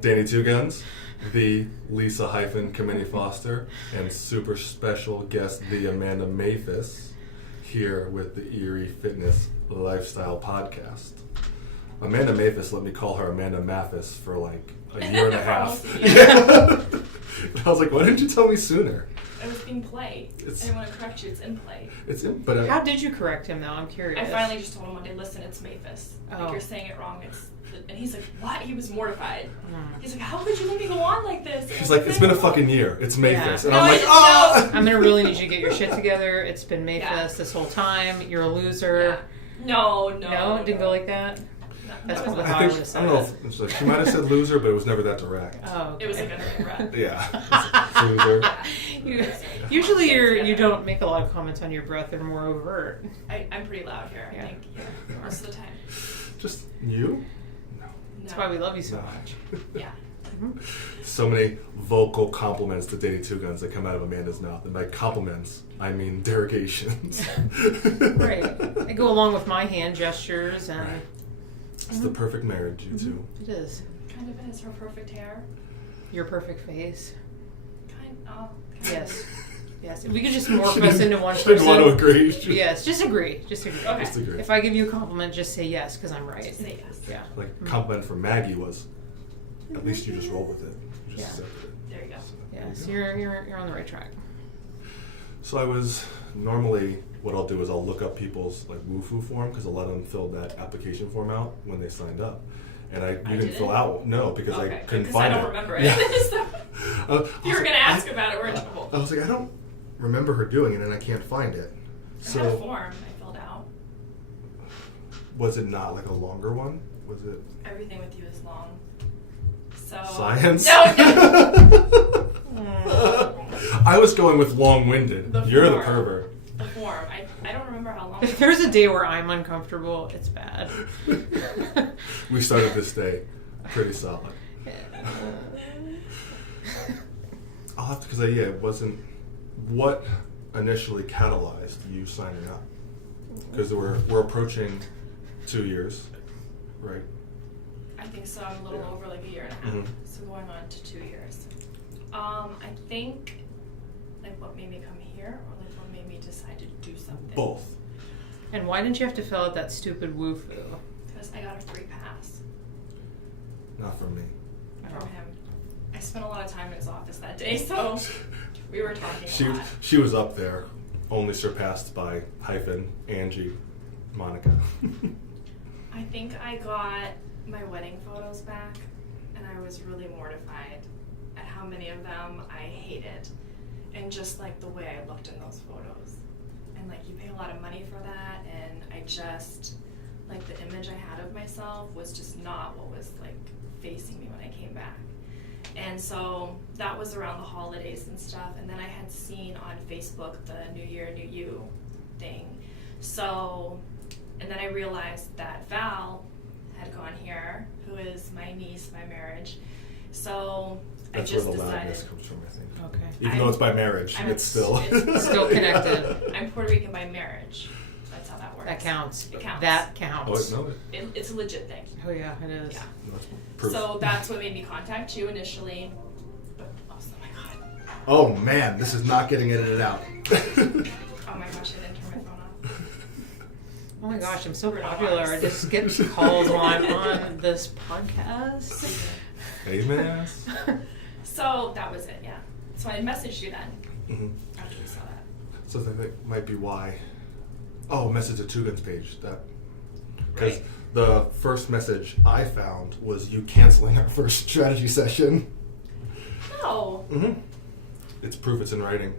Danny Two Guns, the Lisa-Kamini Foster, and super special guest, the Amanda Maphis, here with the Erie Fitness Lifestyle Podcast. Amanda Maphis let me call her Amanda Maphis for like a year and a half. I was like, why didn't you tell me sooner? I was being polite. I didn't want to correct you. It's in play. But how did you correct him, though? I'm curious. I finally just told him one day, listen, it's Maphis. Like, you're saying it wrong. And he's like, what? He was mortified. He's like, how could you let me go on like this? He's like, it's been a fucking year. It's Maphis. Yeah. And I'm like, oh! I'm going to really need you to get your shit together. It's been Maphis this whole time. You're a loser. Yeah. No. It didn't go like that? That's probably how I would have said I don't know if it's like, she might have said loser, but it was never that direct. Oh, okay. It was like under the breath. Yeah. Loser. Usually you don't make a lot of comments on your breath. They're more overt. I'm pretty loud here, I think. Yeah, most of the time. Just you? No. That's why we love you so much. Yeah. So many vocal compliments to Danny Two Guns that come out of Amanda's mouth. And by compliments, I mean derogations. Right. They go along with my hand gestures and... Right. It's the perfect marriage, you two. It is. Kind of is. Her perfect hair. Your perfect face. Kind Yes. Yes. If we could just morph us into one person. I didn't want to agree. Yes. Just agree. Okay. Just agree. If I give you a compliment, just say yes, because I'm right. Say yes. Yeah. Like, compliment from Maggie was, at least you just roll with it. You just accept it. There you go. So you're on the right track. So normally what I'll do is I'll look up people's like Woofu form, because a lot of them filled that application form out when they signed up. And you didn't fill out, no, because I couldn't find it. I don't remember it. Yeah. If you were going to ask about it, we're in trouble. I was like, I don't remember her doing it, and I can't find it. I had a form I filled out. Was it not like a longer one? Was it? Everything with you is long. So Science? No. I was going with long-winded. You're the pervert. The form. I don't remember how long. If there's a day where I'm uncomfortable, it's bad. We started this day pretty solid. I'll have to, because it wasn't what initially catalyzed you signing up, because we're approaching 2 years, right? I think so. I'm a little over like a year and a half, so going on to 2 years. I think like what made me come here, or like what made me decide to do something. Both. And why didn't you have to fill out that stupid Woofu? Because I got a free pass. Not from me. From him. I spent a lot of time in his office that day, so we were talking a lot. She was up there, only surpassed by Angie, Monica. I think I got my wedding photos back, and I was really mortified at how many of them I hated, and just like the way I looked in those photos. And like, you pay a lot of money for that, and I just, like, the image I had of myself was just not what was like facing me when I came back. And so that was around the holidays and stuff, and then I had seen on Facebook the New Year, New You thing. So, and then I realized that Val had gone here, who is my niece by marriage. So That's I just where the decided. loudness comes from, I think. Okay. Even though it's by marriage, it's still still connected. I'm Puerto Rican by marriage. That's how that works. That counts. It counts. That counts. Oh, it's a legit thing. Oh yeah, it is. Yeah. That's proof. So that's what made me contact you initially. But oh my god. Oh man, this is not getting edited out. Oh my gosh, I didn't turn my phone off. Oh my gosh, I'm so popular. I just get calls on this podcast. Amen. So that was it, yeah. So I messaged you then after you saw that. So that might be why. Oh, message to Two Guns page. Because the first message I found was you canceling our first strategy session. No. It's proof it's in writing.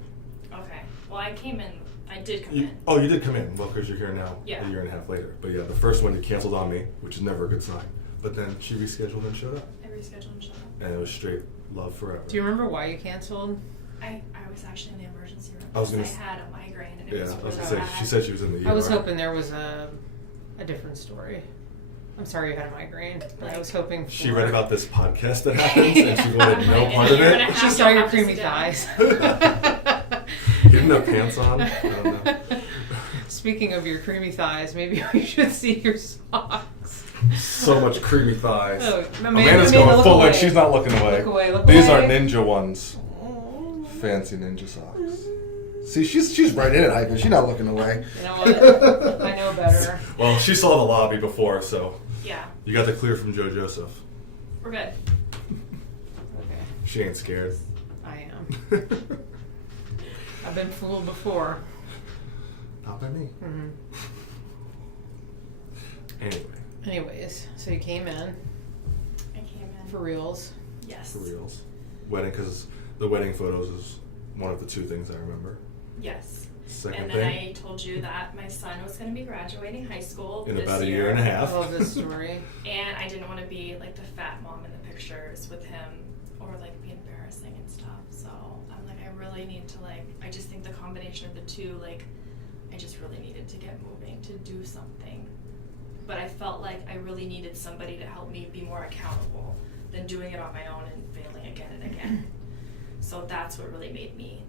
Okay. Well, I did come in. Oh, you did come in. Well, because you're here now Yeah. a year and a half later. But yeah, the first one you canceled on me, which is never a good sign. But then she rescheduled and showed up. I rescheduled and showed up. And it was straight love forever. Do you remember why you canceled? I was actually in the emergency room. I had a migraine and it Yeah, was I really was going to say, bad. she said she was in the ER. I was hoping there was a different story. I'm sorry you had a migraine, but I was hoping for... She read about this podcast that happens and she wanted no part of it. She saw your creamy thighs. You didn't have pants on? I don't know. Speaking of your creamy thighs, maybe we should see your socks. So much creamy thighs. Oh, Amanda's Amanda, going full away. in. She's not looking away. Look away, look These away. are ninja ones. Fancy ninja socks. See, she's right in it, Hyphen. She's not looking away. You know what? I know better. Well, she saw the lobby before, so Yeah, you got the clear from Joe Joseph. we're good. Okay, She ain't scared. I am. I've been fooled before. Not by me. Mm-hmm. Anyway, Anyways, so you came in I came in. for reals. Yes. for reals. Wedding, because the wedding photos is one of the two things I remember. Yes. Second And then thing, I told you that my son was going to be graduating high school in this about a year. year and a I half. love this story. And I didn't want to be like the fat mom in the pictures with him or like be embarrassing and stuff. So I'm like, I really need to I just think the combination of the two, I just really needed to get moving to do something. But I felt like I really needed somebody to help me be more accountable than doing it on my own and failing again and again. So that's what really made me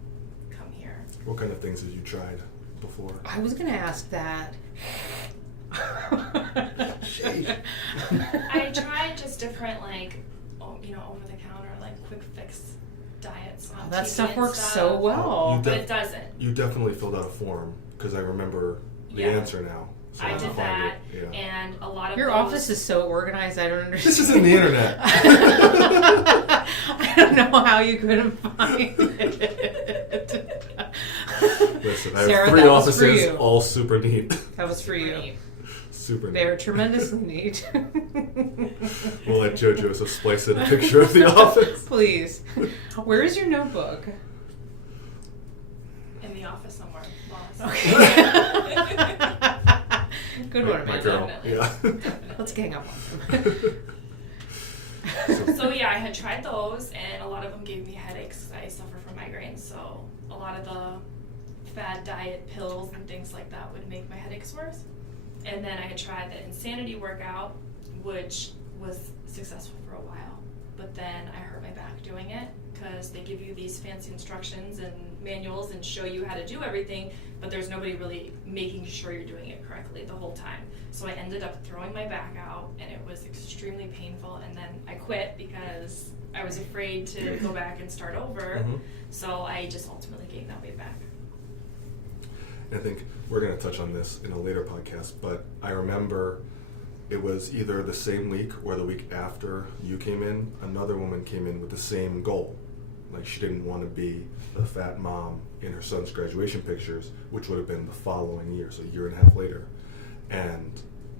come here. What kind of things have you tried before? I was going to ask that. Sheesh. I tried just different over the counter quick fix diets on That TV stuff and works stuff. so well. But it doesn't. You definitely filled out a form, because I remember the Yeah. answer now. So I have to did find that, it. Yeah. and a lot of Your those, office is so organized, I don't understand. This is in the internet. I don't know how you couldn't find it. Listen, I have Sarah, 3 that was for offices, you. all super neat. That was for super you. neat. Super They are neat. tremendously neat. We'll let Joe Joseph splice in a picture of the office. Please. Where is your notebook? In the office somewhere. Lost. Okay. Good one, My Amanda. girl. Definitely. Yeah. Let's gang up on them. So yeah, I had tried those, and a lot of them gave me headaches because I suffer from migraines. So a lot of the fad diet pills and things like that would make my headaches worse. And then I had tried the insanity workout, which was successful for a while. But then I hurt my back doing it because they give you these fancy instructions and manuals and show you how to do everything, but there's nobody really making sure you're doing it correctly the whole time. So I ended up throwing my back out, and it was extremely painful, and then I quit because I was afraid to go back and start over. Mhm. So I just ultimately gained that weight back. I think we're going to touch on this in a later podcast, but I remember it was either the same week or the week after you came in, another woman came in with the same goal. Like, she didn't want to be the fat mom in her son's graduation pictures, which would have been the following year, so a year and a half later. And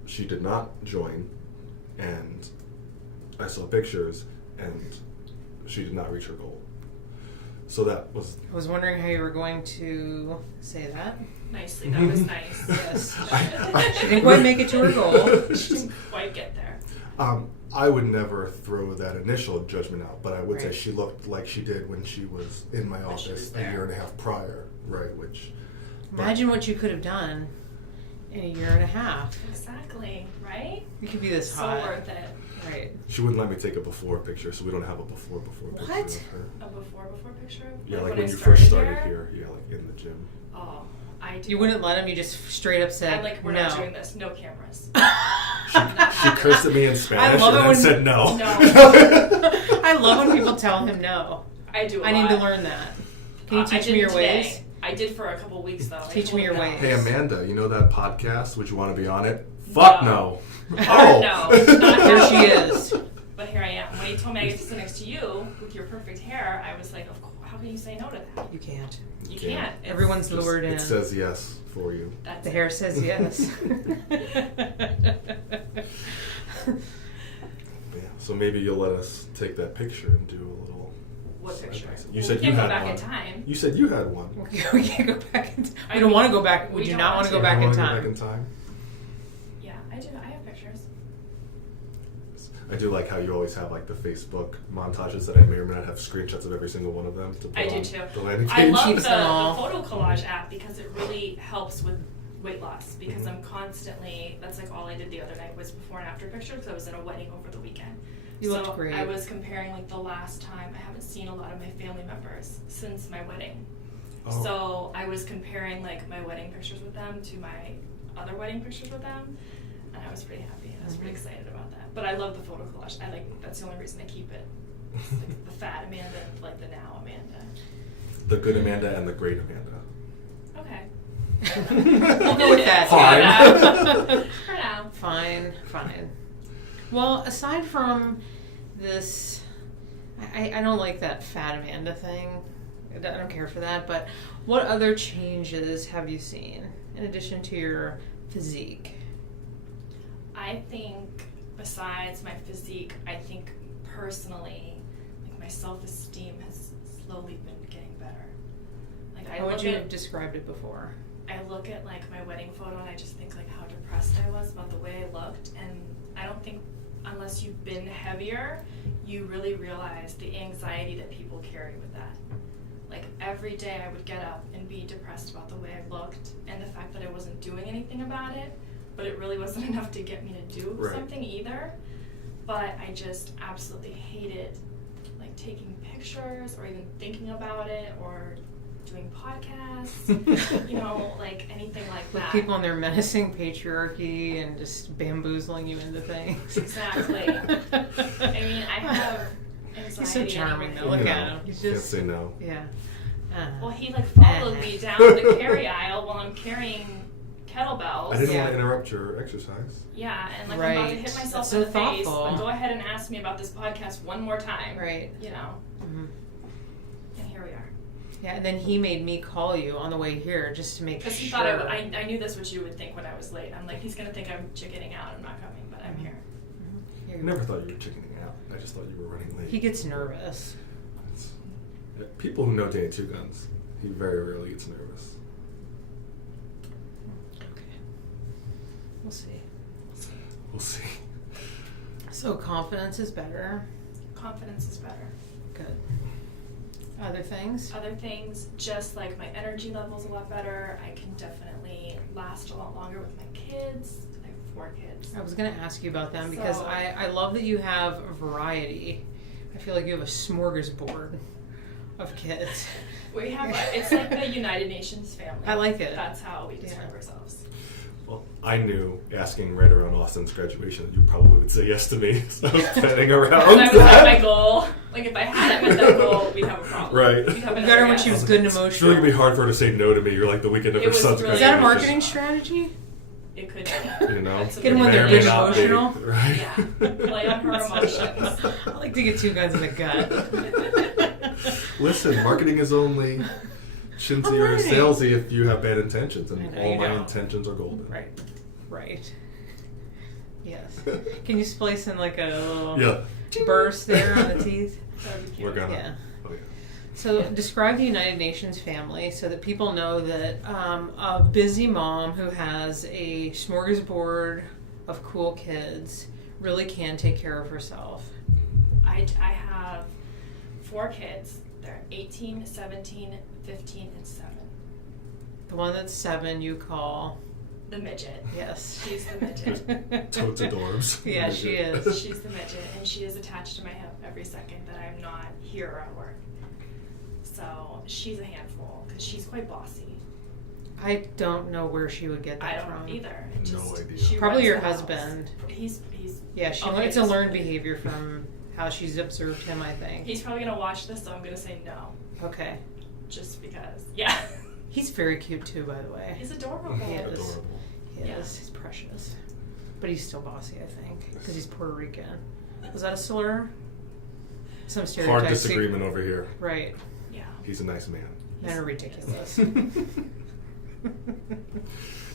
she did not join, and I saw pictures, and she did not reach her goal. So that was... I was wondering how you were going to say that. Nicely, that was nice. Yes. I She didn't quite make it to her goal. She didn't quite get there. I would never throw that initial judgment out, but I would say Right. she looked like she did when she was in my When she office was a there. year and a half prior, right? Imagine what you could have done in a year and a half. Exactly, right? You could be this So hot. worth it. Right. She wouldn't let me take a before picture, so we don't have a before picture What? of her. A before picture? Yeah, like when when I you first started here? here. Yeah, like in the gym. Oh, I do. You wouldn't let him, you just straight up said, I'm like, we're no. not doing this. No cameras. She cursed at me in Spanish love and it then when- said no. No. I love when people tell him no. I do a I lot. need to learn that. Can you I teach did me your today. ways? I did for a couple weeks, though. I Teach told me your him no. ways. Hey, Amanda, you know that podcast? Would you want to be on it? Fuck no. Hard no. Not There no. she is. But here I am. When you told me I get to sit next to you with your perfect hair, I was like, of course, how can you say no to that? You can't. You can't. can't. It's Everyone's Just- lured in. It says yes for you. that's The it. hair says yes. Yeah. So maybe you'll let us take that picture and do a little... What side picture? by side. Well, You said we you can't go had back one. in time. You said you had one. We can't go back in time. I We don't mean, want to go back. we Would you don't not want want to go to. back You in wanna go time? back in time? Yeah, I do. I have pictures. I do like how you always have like the Facebook montages that I may or may not have screenshots of every single one of them to put I do on too. the landing I page. love Keeps the them all. photo collage app because it really helps with weight loss because I'm constantly, that's like all I did the other night was before and after pictures because I was in a wedding over the weekend. You so looked great. I was comparing like the last time I haven't seen a lot of my family members since my wedding. Oh. So I was comparing like my wedding pictures with them to my other wedding pictures with them, and I was pretty happy. I was pretty excited about that. But I love the photo collage. That's the only reason I keep it. It's like the fat Amanda and like the now Amanda. The good Amanda and the great Amanda. Okay. We'll go with that. Fine. For now. Fine. Well, aside from this, I don't like that fat Amanda thing. I don't care for that. But what other changes have you seen in addition to your physique? I think besides my physique, I think personally, like my self-esteem has slowly been getting better. Like How would you have described it before? I look at like my wedding photo and I just think like how depressed I was about the way I looked, and I don't think unless you've been heavier, you really realize the anxiety that people carry with that. Like every day I would get up and be depressed about the way I looked and the fact that I wasn't doing anything about it, but it really wasn't enough to get me to do something either. But I just absolutely hated like taking pictures or even thinking about it or doing podcasts, you know, like anything like With that. people in their menacing patriarchy and just bamboozling you into things. Exactly. I mean, I have anxiety. He's so charming though. anyway. Look at him. He's Can't just say no. yeah. Well, he like followed me down the carry aisle while I'm carrying kettlebells. I didn't want to interrupt your exercise. Yeah, and like I'm about to hit Right. myself That's in so the face, thoughtful. but go ahead and ask me about this podcast one more time. Right. You know. Mm-hmm. And here we are. Yeah, and then he made me call you on the way here just to make sure. Because he thought I knew this what you would think when I was late. I'm like, he's gonna think I'm chickening out. I'm not coming, but I'm here. I never thought you were chickening out. I just thought you were running late. He gets nervous. Yeah, people who know Danny Two Guns, he very rarely gets nervous. Okay. We'll see. We'll see. So confidence is better. Confidence is better. Good. Other things? Other things, just like my energy level's a lot better. I can definitely last a lot longer with my kids. I have 4 kids. I was going to ask you about them because So- I love that you have a variety. I feel like you have a smorgasbord of kids. We have, it's like the United Nations family. I like it. That's how we describe ourselves. Well, I knew asking right around Austin's graduation that you probably would say yes to me, so I was planning around. And I was at my goal. Like if I hadn't met that goal, we'd have a problem. Right. We'd have You another got her when guest. she was good and It's really emotional. gonna be hard for her to say no to me. You're like the weekend of It her was son's really- Is that a graduation. marketing strategy? It could be. You know, It's a Get 'em when May they're or may being not be, emotional. right? Yeah. Play on her emotions. I like to get 2 guns in the gut. Listen, marketing is only chintzy I'm or learning. salesy if you have bad intentions, I and know all you my don't. intentions are golden. Right. Yes. Can you splice in like a little Yeah. burst there on the teeth? That would be We're cute. gonna. Yeah. Oh yeah. So describe the United Nations family so that people know that a busy mom who has a smorgasbord of cool kids really can take care of herself. I have 4 kids. They're 18, 17, 15, and 7. The one that's 7 you call, The midget. yes. She's the midget. Totes adorbs. Yeah, she is. She's the midget, and she is attached to my hip every second that I'm not here or at work. So she's a handful because she's quite bossy. I don't know where she would get I that don't from. either. No idea. She Probably runs your the house. husband. He's Yeah, it's a learned behavior from how she's observed him, I think. He's probably gonna watch this, so I'm gonna say no, Okay. just because. Yeah. He's very cute too, by the way. He's adorable. He is. Adorable. He Yeah. is. He's precious. But he's still bossy, I think, because he's Puerto Rican. Was that a slur? Some stereotypes. Hard disagreement over here. Right. Yeah. He's a nice man. Men are ridiculous.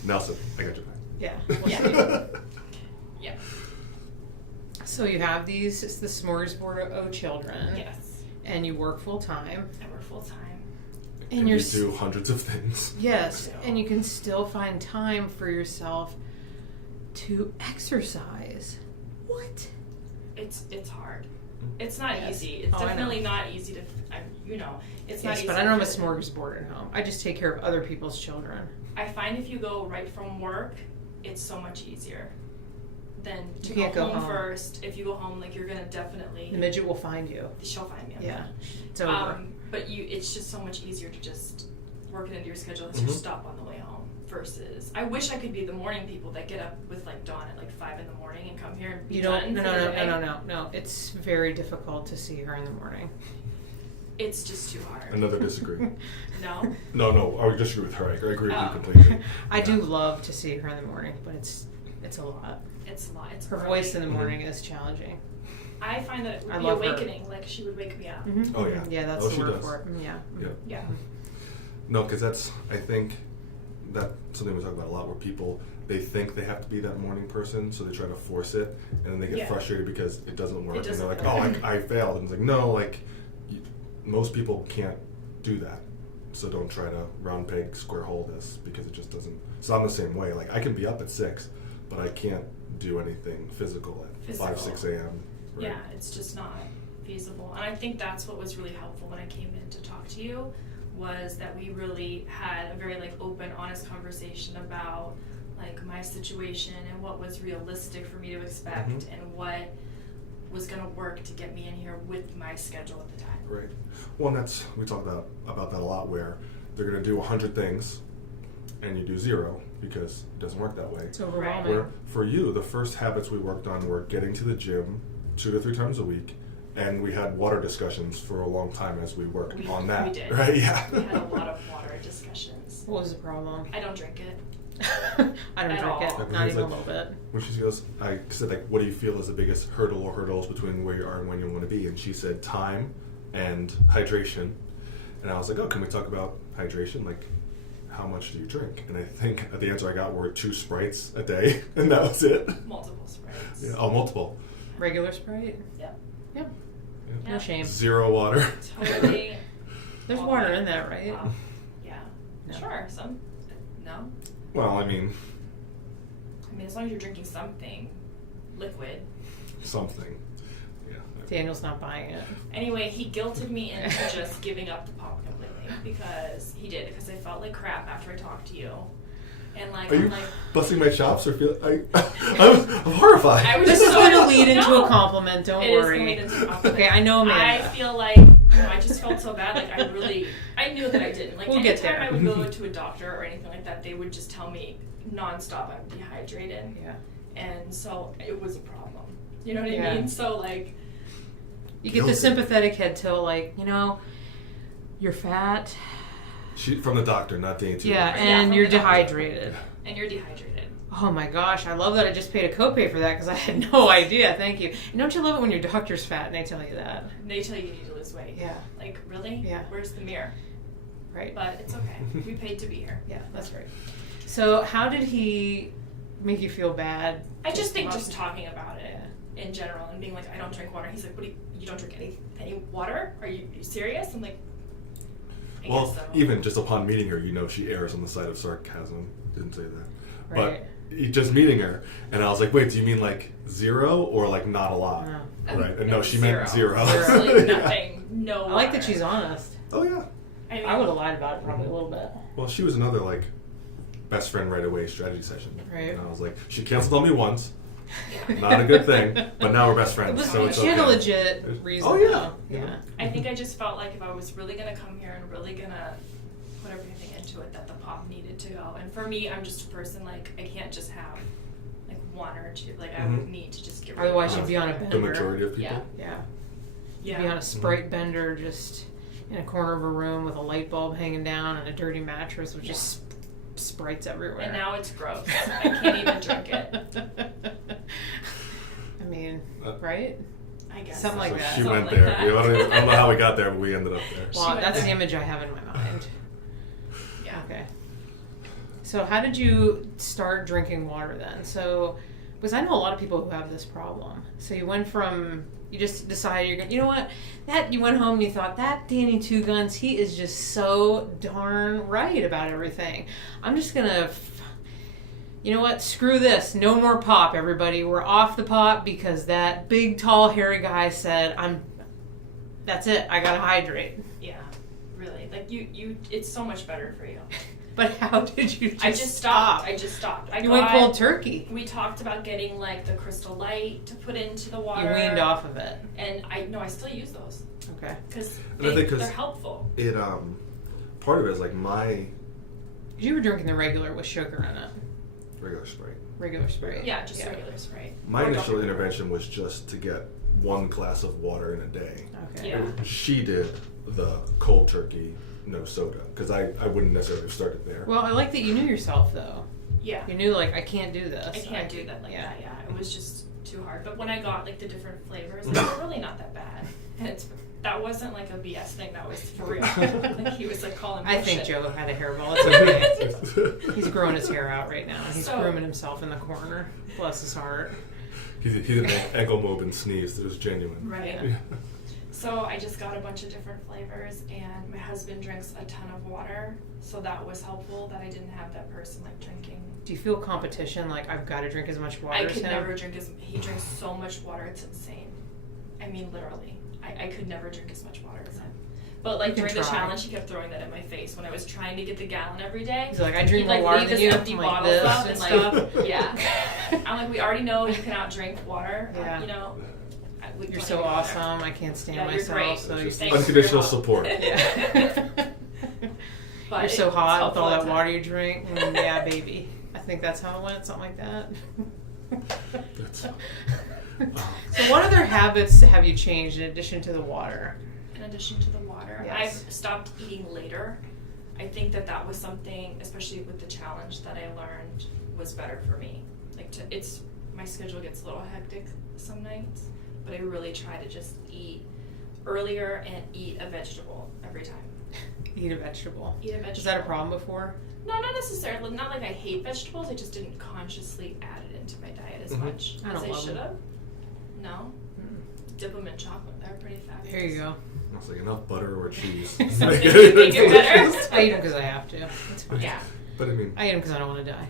Nelson, I got your back. Yeah. We'll Yeah. see. Yeah. So you have it's the smorgasbord of children. Yes. And you work full time. I work full time. And you're you do hundreds of things. Yes, I know. and you can still find time for yourself to exercise. What? It's hard. It's not Yes. easy. It's Oh, I know. definitely not easy to. It's not Yes, easy. but I don't have a to- smorgasbord at home. I just take care of other people's children. I find if you go right from work, it's so much easier than to You can't go home home. first. If you go home, like you're gonna definitely. The midget will find you. She'll find me. Yeah, it's over. But it's just so much easier to just work it into your schedule as your stop on the way home. Versus, I wish I could be the morning people that get up with like Dawn at like 5 in the morning and come here and be done. No. It's very difficult to see her in the morning. It's just too hard. Another disagree. No? No, I would disagree with her. I agree with you completely. I do love to see her in the morning, but it's a lot. It's a lot. It's her early. voice in the morning is challenging. I find that it would be love awakening. Like she would wake me up. Mm-hmm. Oh yeah. Yeah, that's the word for it. Yeah. No, because I think that's something we talk about a lot, where people, they think they have to be that morning person, so they try to force it, and then they get frustrated because it doesn't work. And they're like, I failed. And it's like, no, like, most people can't do that. So don't try to round peg, square hole this, because it just doesn't. So I'm the same way. Like, I can be up at 6, but I can't do anything physical at 5, 6 a.m. Right? Yeah, it's just not feasible. And I think that's what was really helpful when I came in to talk to you, was that we really had a very like open, honest conversation about like my situation and what was realistic for me to expect and what was going to work to get me in here with my schedule at the time. Right. Well, and we talk about that a lot, where they're going to do 100 things and you do 0 because it doesn't work that way. It's overwhelming. Where for you, the first habits we worked on were getting to the gym 2 to 3 times a week. And we had water discussions for a long time as we worked on that. We did. Right? Yeah. We had a lot of water discussions. What was the problem? I don't drink it. I don't drink it. Not even a little bit. When she goes, I said, like, what do you feel is the biggest hurdle or hurdles between where you are and when you want to be? And she said time and hydration. And I was like, oh, can we talk about hydration? Like, how much do you drink? And I think the answer I got were 2 Sprites a day, and that was it. Multiple Sprites. Yeah. Oh, multiple. Regular Sprite? Yep. Yep. Yeah. No shame. 0 water. Totally. There's water in that, right? Yeah. No. Sure. Some. No. Well, I mean, as long as you're drinking something liquid. Something. Yeah. Daniel's not buying it. Anyway, he guilted me into just giving up the pop completely because he did. Because I felt like crap after I talked to you. And like, are you busting my chops or feel? I'm horrified. This is going to lead into a compliment. Don't worry. It is going to lead into a compliment. Okay, I know Amanda. I feel like I just felt so bad. Like I knew that I didn't. Like anytime I would go to a doctor or anything like that, they would just tell me nonstop I'm dehydrated. Yeah. And so it was a problem. You know what I mean? So like, you get the sympathetic head tilt, like, you're fat. From the doctor, not the AT. Yeah, and you're dehydrated. And you're dehydrated. Oh my gosh, I love that I just paid a copay for that because I had no idea. Thank you. And don't you love it when your doctor's fat and they tell you that? They tell you need to lose weight. Yeah. Like, really? Yeah. Where's the mirror? Right. But it's okay. We paid to be here. Yeah, that's right. So how did he make you feel bad? I just think just talking about it in general and being like, I don't drink water. He's like, what do you don't drink any water? Are you serious? I'm like, I guess so. Even just upon meeting her, she errs on the side of sarcasm. Didn't say that. Right. But just meeting her, and I was like, wait, do you mean like 0 or like not a lot? No. Right. And no, she meant 0. Absolutely nothing. No. I like that she's honest. Oh yeah. I would have lied about it probably a little bit. Well, she was another like best friend right away strategy session. Right. And I was like, she canceled on me once. Not a good thing, but now we're best friends. She had a legit reason. Oh yeah. Yeah. I think I just felt like if I was really gonna come here and really gonna put everything into it, that the pop needed to go. And for me, I'm just a person like I can't just have like 1 or 2. Like I would need to just get rid of Otherwise, you'd be on a bender. The majority of people. Yeah. Yeah. You'd be on a Sprite bender, just in a corner of a room with a light bulb hanging down and a dirty mattress with just Sprites everywhere. And now it's gross. I can't even drink it. I mean, right? I guess something like that. She Something went like there. that. I don't know how we got there, but we ended up there. Well, that's the image I have in my mind. Yeah. Okay. So how did you start drinking water then? So, because I know a lot of people who have this problem. So you went from, you just decided you're going to, you know what, you went home and you thought, that Danny Two Guns, he is just so darn right about everything. I'm just going to, you know what, screw this. No more pop, everybody. We're off the pop because that big, tall, hairy guy said, that's it. I got to hydrate. Yeah, really. Like it's so much better for you. But how did you I just stopped. You went cold turkey. We talked about getting like the Crystal Light to put into the water. You weaned off of it. And I still use those. Okay. Because they're helpful. It part of it is like my You were drinking the regular with sugar in it. regular Sprite. Regular Sprite. Yeah, just regular Sprite. My Or initial Dr. intervention was just to get 1 glass of water in a day. Okay. Yeah. She did the cold turkey, no soda, because I wouldn't necessarily have started there. Well, I like that you knew yourself, though. Yeah. You knew, like, I can't do this. I can't do that like yeah. that, yeah. It was just too hard. But when I got like the different flavors, they were really not that bad. And that wasn't like a BS thing, that was for real. Like he was like calling I bullshit. think Joe had a hairball. It's okay. He's growing his hair out right now. He's So- grooming himself in the corner. Bless his heart. He did an ankle move and sneezed. It was genuine. Right. Yeah. So I just got a bunch of different flavors, and my husband drinks a ton of water, so that was helpful that I didn't have that person like drinking. Do you feel competition? Like, I've got to drink as much water I as could him? never drink he drinks so much water, it's insane. I mean, literally. I could never drink as much water as him. But like You can during the try. challenge, he kept throwing that in my face when I was trying to get the gallon every day. He's like, I drink He'd like more water leave than his you. empty I'm like, bottles this up and and stuff. like, yeah. I'm like, we already know you cannot drink water. Yeah. You know. We You're don't so even go there. awesome. I can't stand Yeah, you're myself. great. So Just Thanks for unconditional your help. support. Yeah. But You're so it's hot with helpful all at that times. water you drink. Yeah, baby. I think that's how it went. Something like that. That's, So what other habits have you changed in addition to the water? In addition to the water, Yes. I've stopped eating later. I think that was something, especially with the challenge, that I learned was better for me. Like my schedule gets a little hectic some nights, but I really try to just eat earlier and eat a vegetable every time. Eat a vegetable. Eat a vegetable. Was that a problem before? No, not necessarily. Not like I hate vegetables. I just didn't consciously add it into my diet as Mhm. much I as don't I love should them. have. No, dip them in chocolate. They're pretty fabulous. Here you go. I was like, enough butter or cheese. Something to make it better. I eat them because I have to. It's fine. Yeah. But I mean, I eat them because I don't want to die.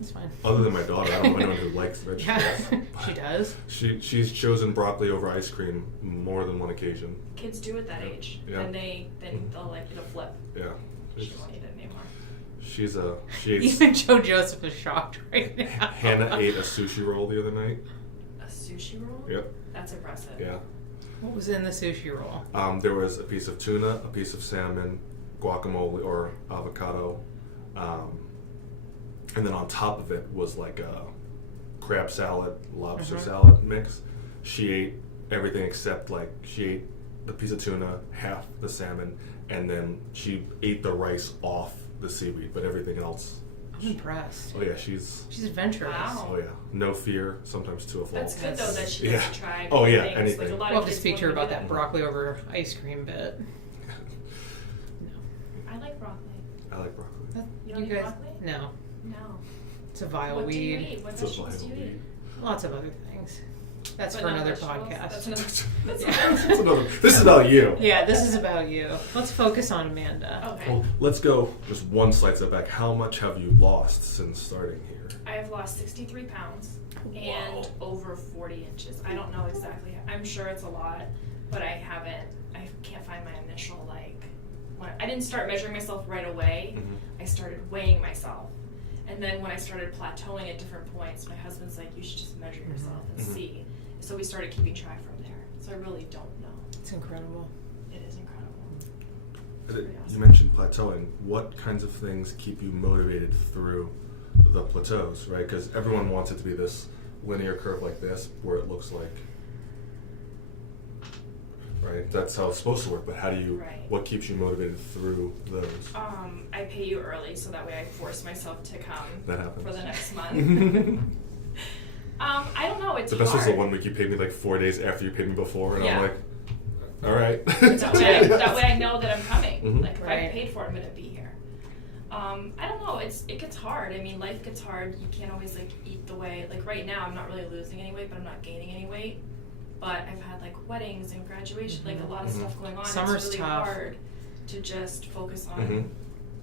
It's fine. other than my daughter, I don't know anyone who likes vegetables. Yeah. She does. She's chosen broccoli over ice cream more than one occasion. Kids do at that age. Yeah. Then they'll like eat a flip. Yeah. She won't eat it anymore. She ate Even Joe Joseph is shocked right now. Hannah ate a sushi roll the other night. A sushi roll? Yep. That's impressive. Yeah. What was in the sushi roll? There was a piece of tuna, a piece of salmon, guacamole or avocado, and then on top of it was like a crab salad, lobster Mhm. salad mix. She ate everything except she ate the piece of tuna, half the salmon, and then she ate the rice off the seaweed, but everything else. I'm impressed. Oh yeah, she's adventurous. Wow. oh yeah, no fear, sometimes to a fault. That's good though that she Yeah. gets to try Oh, yeah, things. anything. Like a lot We'll of have to kids speak to her wouldn't about do that broccoli over ice cream bit. No. I like broccoli. I like broccoli. You don't eat guys, broccoli? no. No. It's a vile What do you weed. eat? What It's a vegetables do you vile eat? weed. Lots of other things. That's But for not another vegetables? podcast. That's another. That's That's another. This is about you. Yeah, this is about you. Let's focus on Amanda. Okay. Well, let's go just one slide step back. How much have you lost since starting here? I have lost 63 pounds and Wow. over 40 inches. I don't know exactly. I'm sure it's a lot, but I can't find my initial when I didn't start measuring myself right away. Mhm. I started weighing myself. And then when I started plateauing at different points, my husband's like, you should just measure yourself and Mhm. see. So we started keeping track from there. So I really don't know. It's incredible. It is incredible. pretty You awesome. mentioned plateauing. What kinds of things keep you motivated through the plateaus, right? Because everyone wants it to be this linear curve like this, where it looks like, right? That's how it's supposed to work. But how do you? Right. What keeps you motivated through those? I pay you early so that way I force myself to come That happens. for the next month. I don't know. It's The best was hard. the one week you paid me 4 days after you paid me before, and I'm Yeah. like, all right. That way I know that I'm coming. Mhm. Like if I Right. paid for it, I'm gonna be here. I don't know. It gets hard. I mean, life gets hard. You can't always eat the way. Right now, I'm not really losing any weight, but I'm not gaining any weight. But I've had weddings and graduation, a lot of Mhm. stuff going on. Summer's it's really tough. hard to just focus on Mhm.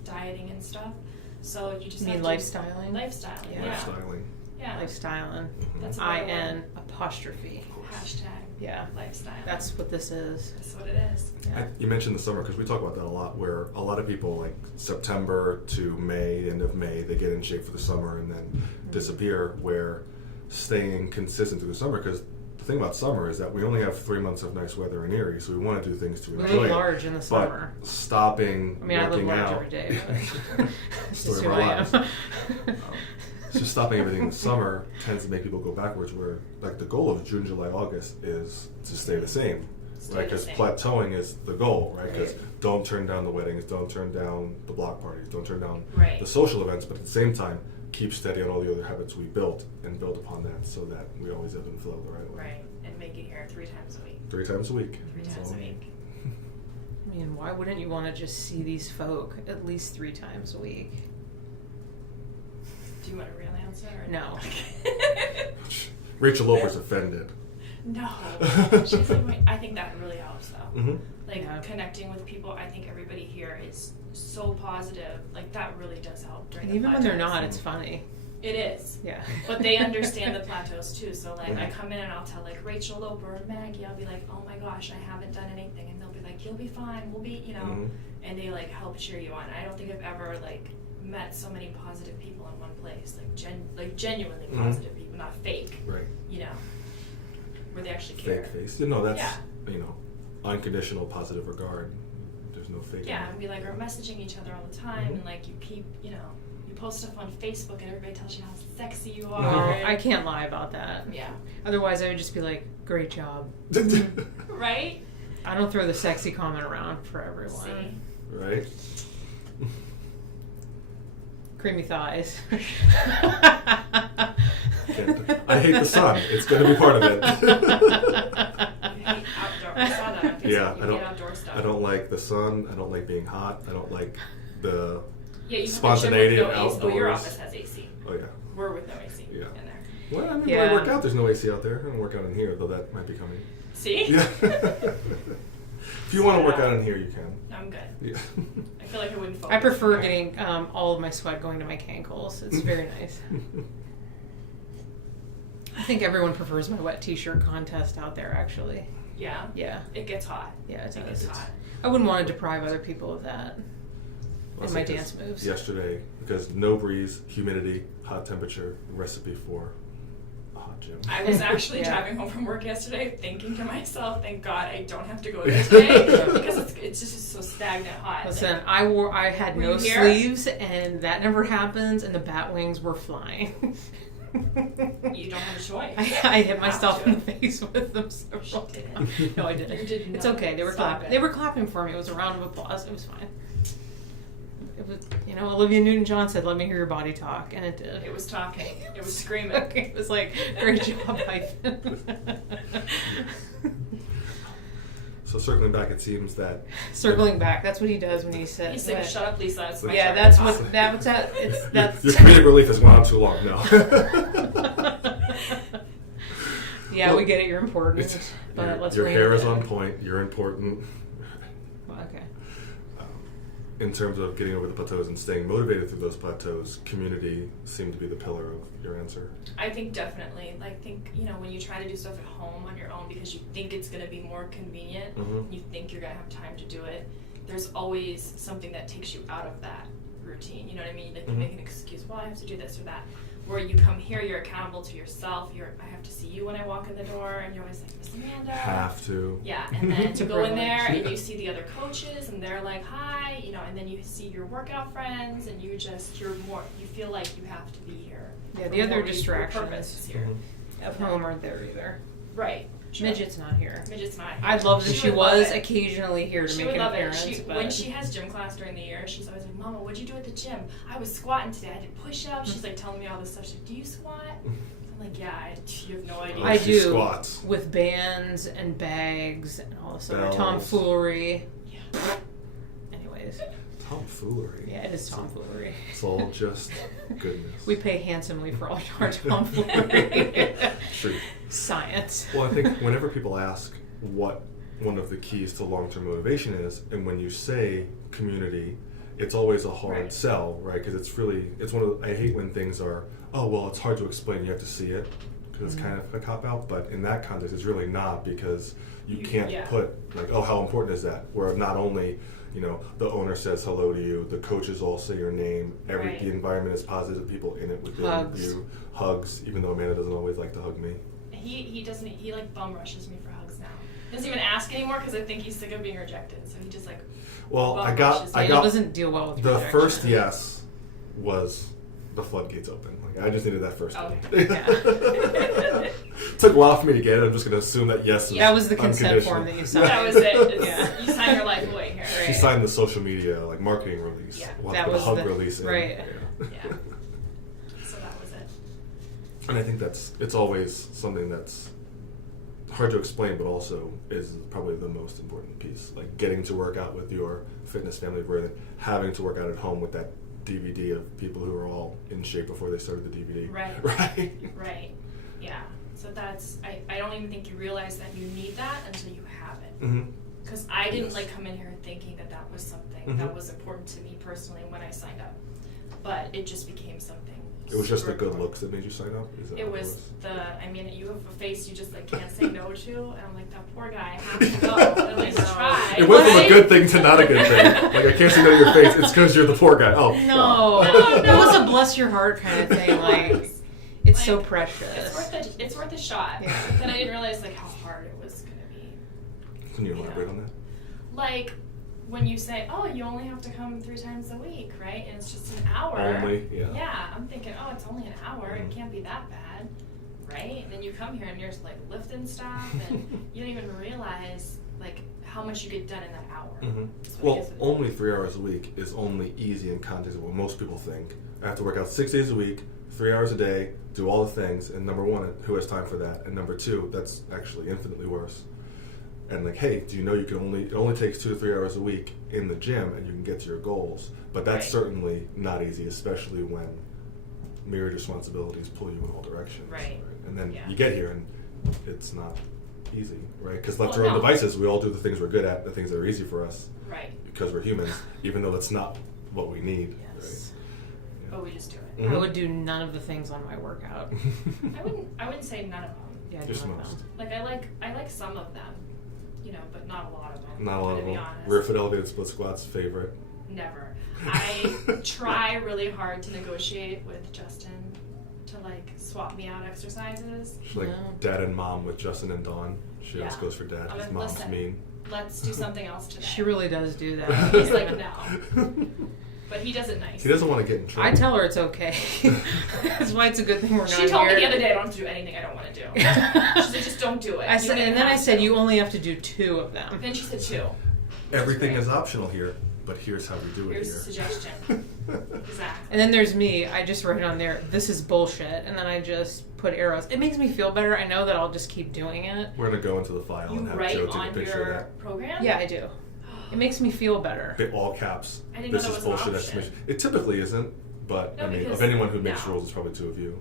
dieting and stuff. So you just You mean have lifestyling? Lifestyling. Yeah. Yeah. Lifestyling. Yeah. Lifestyling. That's IN apostrophe. Hashtag Yeah. lifestyle. That's what this is. That's what it is. Yeah. You mentioned the summer because we talk about that a lot, where a lot of people September to May, end of May, they get in shape for the summer and then disappear. Where staying consistent through the summer, because the thing about summer is that we only have 3 months of nice weather in Erie, so we want to do things to We enjoy live it. large in the summer. But stopping I mean, I live working large out, every day, but it's just Story who of our I am. lives. Just stopping everything in the summer tends to make people go backwards, where like the goal of June, July, August is to stay the same. Stay Right, the because same. plateauing is the goal, right? Because Right. don't turn down the weddings, don't turn down the block parties, don't turn down Right. the social events, but at the same time, keep steady on all the other habits we built and build upon that so that we always ebb and flow the right way. Right, and make it here 3 times a week. 3 times a week. 3 times a week. I mean, why wouldn't you want to just see these folk at least 3 times a week? Do you want a real answer? Or No. Rachel Loper's offended. No. She's like, I think that really helps though. Mm-hmm. Like Yeah. connecting with people. I think everybody here is so positive. Like that really does help during And the even when they're plateaus. not, it's funny. It is. Yeah. But they understand the plateaus too. So like I Mhm. come in and I'll tell like Rachel Loper or Maggie, I'll be like, oh my gosh, I haven't done anything, and they'll be like, you'll be fine, we'll be, you know, Mhm. and they like help cheer you on. I don't think I've ever like met so many positive people in one place, like genuinely Mhm. positive people, not fake, Right. you know, where they actually care. Fake face. You know, that's, Yeah. you know, unconditional positive regard. There's no fake. Yeah, and we like are messaging each other all the time, Mhm. and like you keep, you know, you post stuff on Facebook, and everybody tells you how sexy you No, are. and- I can't lie about that. Yeah. Otherwise, I would just be like, great job. Right. I don't throw the sexy comment around for everyone. See. Right? Creamy thighs. I hate the sun. It's going to be part of it. You hate outdoor. I saw that on Facebook. Yeah, you I don't. hate outdoor stuff. I don't like the sun. I don't like being hot. I don't like the. Yeah, you spontaneity have of a gym with no AC. Well, your outdoors. office has AC. Oh yeah. We're with no AC Yeah. in there. Well, I mean, when Yeah. I work out, there's no AC out there. I don't work out in here, though that might be coming. See? Yeah. If you want to work out in here, you can. I'm good. Yeah. I feel like I wouldn't focus. I prefer there. getting all of my sweat going to my cankles. It's very nice. I think everyone prefers my wet t-shirt contest out there, actually. Yeah. Yeah. It gets hot. Yeah, it It does. gets hot. I wouldn't want to deprive other people of that. I'll And my say dance this moves. Yesterday, because no breeze, humidity, hot temperature, recipe for a hot gym. I was actually Yeah. driving home from work yesterday thinking to myself, thank God I don't have to go there today because it's just so stagnant hot. Listen, Like, I had Were no you here? sleeves, and that never happens, and the bat wings were flying. you don't have a choice. I hit You myself have in to. the face with them several She times. didn't. No, I didn't. You did It's not. okay. They were Stop clapping. it. They were clapping for me. It was a round of applause. It was fine. It was, you know, Olivia Newton-John said, "Let me hear your body talk," and it did. It was talking. It was screaming. It was like, "Great job, Hyphen." So circling back, it seems that Circling back, that's what he does when he says. He said, "Shut up, Lisa." It's my Yeah, turn that's to what talk." that's. your comedic relief has gone on too long. No. Yeah, Well, we get it. You're important, but let's. your rein hair it is in. on point. You're important. Okay. In terms of getting over the plateaus and staying motivated through those plateaus, community seemed to be the pillar of your answer. I think definitely. I think, you know, when you try to do stuff at home on your own because you think it's going to be more convenient, Mhm. you think you're going to have time to do it, there's always something that takes you out of that routine. You know what I mean? Like you Mhm. make an excuse, well, I have to do this or that. Where you come here, you're accountable to yourself. I have to see you when I walk in the door, and you're always like, Miss Amanda. Have to. Yeah, and then It's you a go in there privilege. and you see the other coaches, and they're like, hi, you know, and then you see your workout friends, and you feel like you have to be here. Yeah, for the other more reason. Your distractions. purpose is here. Mhm. At home aren't there either. Right. Sure. Midget's not here. Midget's not here. I'd love if she would love was it. occasionally here to She make would an love appearance. it. But When she has gym class during the year, she's always like, Mama, what'd you do at the gym? I was squatting today. I did push-ups. She's like telling me all this stuff. She's like, do you squat? I'm like, yeah, you have no idea. I She do squats. with bands and bags and all this other Bells. tomfoolery. Yeah. Anyways, Tomfoolery. yeah, it is tomfoolery. It's all just goodness. We pay handsomely for all our tomfoolery. Sure. Science. Well, I think whenever people ask what one of the keys to long-term motivation is, and when you say community, it's always a hard Right. sell, right? Because it's one of the, I hate when things are, oh, well, it's hard to explain, you have to see it, because it's kind of a cop-out, but in that context, it's really not, because you can't yeah. put, like, oh, how important is that? Where not only you know, the owner says hello to you, the coaches all say your name, Right. the environment is positive, people in it within you, hugs, even though Amanda doesn't always like to hug me. He doesn't, he like bum rushes me for hugs now. He doesn't even ask anymore because I think he's sick of being rejected, so he just like Well, bum I rushes me. Daniel doesn't deal well with the rejection. first yes was the floodgates open. Like, I just needed that first one. Yeah. Took a while for me to get it. I'm just going to assume that yes is That was the consent unconditional. form that you signed. That was it. It's, Yeah. You sign your life away here. She signed the social media, like, marketing release. Yeah. We'll That have to put a was hug the- release in. right. Yeah. Yeah. So that was it. And I think it's always something that's hard to explain, but also is probably the most important piece. Like, getting to work out with your fitness family, rather than having to work out at home with that DVD of people who are all in shape before they started the DVD. Right. Right. Right. Yeah. So that's, I don't even think you realize that you need that until you have it. Mm-hmm. Because I didn't Yes. like come in here thinking that was something Mhm. that was important to me personally when I signed up. But it just became something. It was just the super good important. looks that made you sign up? Is that It what was I mean, you have a face you just like can't say no to, and I'm like, that poor guy has to go, at least try. It went from a right? good thing to not a good thing. Like, I can't see that in your face. It's because you're the poor guy. Oh, No. No, no. It was a bless your heart kind of thing. Like, it's so Like, precious. It's worth a shot. Yeah. Then I didn't realize like how hard it was gonna be. Can you elaborate on that? Like when you say, oh, you only have to come 3 times a week, right? And it's just an hour. Only, yeah. Yeah, I'm thinking, oh, it's only an hour. Mhm. It can't be that bad, right? And then you come here and you're just like lifting stuff, and you don't even realize like how much you get done in that hour. Mm-hmm. That's what it Well, is with only 3 hours a week is only easy in context of what most people think. I have to work out 6 days a week, 3 hours a day, do all the things, and number one, who has time for that? And number two, that's actually infinitely worse. And like, hey, do you know it only takes 2 to 3 hours a week in the gym and you can get to your goals? But that's Right. certainly not easy, especially when myriad responsibilities pull you in all directions. Right. And then Yeah. you get here and it's not easy, right? Because left Well, to our own no. devices, we all do the things we're good at, the things that are easy for us, Right. because we're humans, even though that's not what we need. Yes. But we just do it. Mhm. I would do none of the things on my workout. I wouldn't say none of them. Yeah, Just none of most. them. Like I like some of them, you know, but not a lot of them. Not a lot to of be them. honest. Rear foot elevated split squats, favorite. Never. I try really hard to negotiate with Justin to like swap me out exercises. She's like No. dad and mom with Justin and Dawn. She always Yeah. goes for dad. I'm His like, mom's listen. mean. Let's do something else today. She really does do that. He's like, no. But he does it nice. He doesn't want to get in trouble. I tell her it's okay. That's why it's a good thing we're not She told here. me the other day I don't have to do anything I don't want to do. She said, just don't do it. I You said, don't even and then I have said, to. you only have to do 2 of them. Then she said 2. Everything Great. is optional here, but here's how we do Here's it a here. suggestion. Exactly. And then there's me. I just write on there, this is bullshit. And then I just put arrows. It makes me feel better. I know that I'll just keep doing it. We're gonna go into the file You and have write Joe take a on picture of your that. program? Yeah, I do. It makes me feel better. Bit all caps. I didn't know This that is was an bullshit option. estimation. It typically isn't, but No, I mean, because- of anyone who makes no. rules, it's probably 2 of you.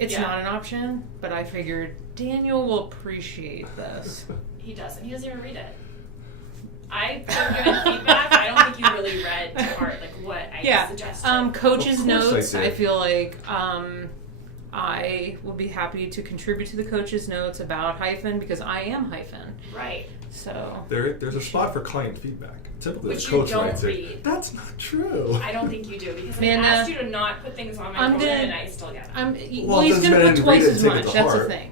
It's Yeah. not an option, but I figured Daniel will appreciate this. He doesn't. He doesn't even read it. I gave given feedback. I don't think you really read to heart like what I Yeah. suggested. Coach's Of course I notes, did. I feel like I will be happy to contribute to the coach's notes about hyphen because I am hyphen. Right. So There's a spot for client feedback. Typically, Which the you coach don't writes read. it. That's not true. I don't think you do because Amanda, I asked you to not put things on my I'm program gonna- and I still get them. I'm Well, well, it he's doesn't gonna mean I put didn't read twice it as and take it much. to That's the heart. thing.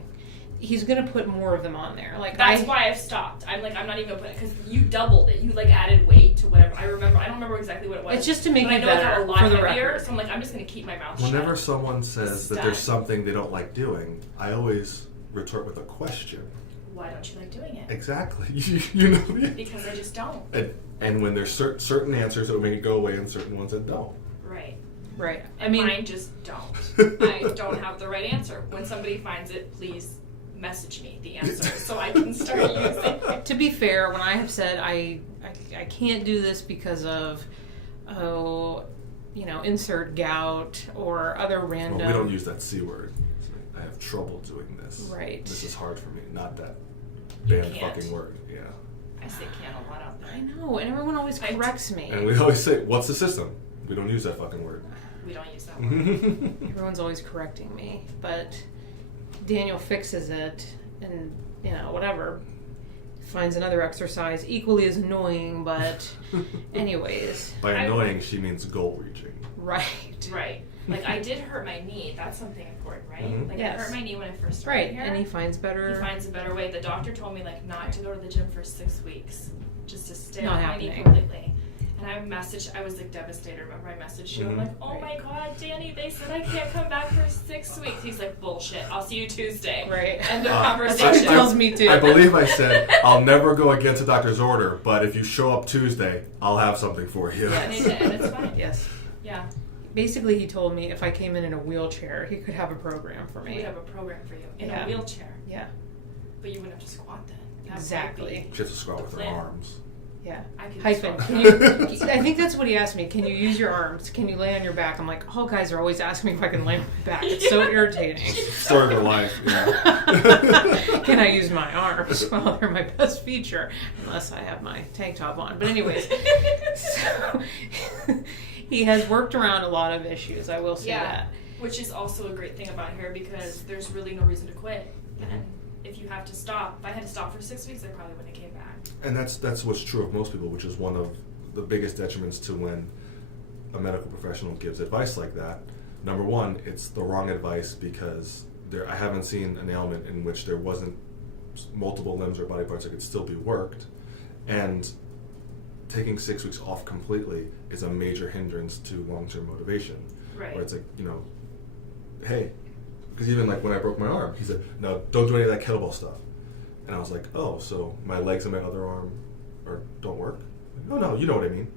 He's gonna put more of them on there. Like That's why I've stopped. I'm like, I'm not even gonna put it because you doubled it. You like added weight to whatever. I don't remember exactly what it was. It's just to make but I it know it got better a lot for the heavier, record. so I'm like, I'm just gonna keep my mouth Whenever shut. someone says that Stop. there's something they don't like doing, I always retort with a question. Why don't you like doing it? Exactly. you know. Because I just don't. And when there's certain answers that would make it go away and certain ones that don't. Right. right. I And mean, mine just don't. I don't have the right answer. When somebody finds it, please message me the answer so I can start using it. to be fair, when I have said I can't do this because of insert gout or other random. Well, we don't use that C word. I have trouble doing this. Right. This is hard for me. Not that You banned can't. fucking word. Yeah. I say can a lot out I there. know, and everyone always I- corrects me. And we always say, "What's the system?" We don't use that fucking word. We don't use that word. Everyone's always correcting me, but Daniel fixes it, and whatever. finds another exercise equally as annoying, but anyways. By annoying, she means goal reaching. Right. Right. Like, I did hurt my knee. That's something important, right? Mm-hmm. Like, Yes. I hurt my knee when I first started here. And he finds better. He finds a better way. The doctor told me, like, not to go to the gym for 6 weeks. Just to stay Not on my knee happening. completely. And I messaged, I was, like, devastated. Remember, I messaged you. I'm Mhm. like, oh my God, Danny, they said I can't come back for 6 weeks. He's like, bullshit. I'll see you Tuesday. Right. End of That's what he conversation. tells me too. I believe I said, I'll never go against a doctor's order, but if you show up Tuesday, I'll have something for you. And it's fine. Yes. Yeah. Basically, he told me if I came in a wheelchair, he could have a program for We me. would have a program for you in Yeah. a wheelchair. Yeah. But you wouldn't have to squat then. That would Exactly. She has to squat with her Plan. arms. Yeah. I could Hyphen. squat. Can you, I think that's what he asked me. Can you use your arms? Can you lay on your back? I'm like, all guys are always asking me if I can lay on my back. It's so irritating. Story of her life. Yeah. Can I use my arms? Well, they're my best feature, unless I have my tank top on. But anyways, so he has worked around a lot of issues. I will say that. Which is also a great thing about here because there's really no reason to quit. And if you have to stop, if I had to stop for 6 weeks, I probably wouldn't have came back. And that's what's true of most people, which is one of the biggest detriments to when a medical professional gives advice like that. Number one, it's the wrong advice because I haven't seen an ailment in which there wasn't multiple limbs or body parts that could still be worked. And taking 6 weeks off completely is a major hindrance to long-term motivation. Right. Where it's like, hey, because even like when I broke my arm, he said, no, don't do any of that kettlebell stuff. And I was like, oh, so my legs and my other arm don't work? Like, no, you know what I mean.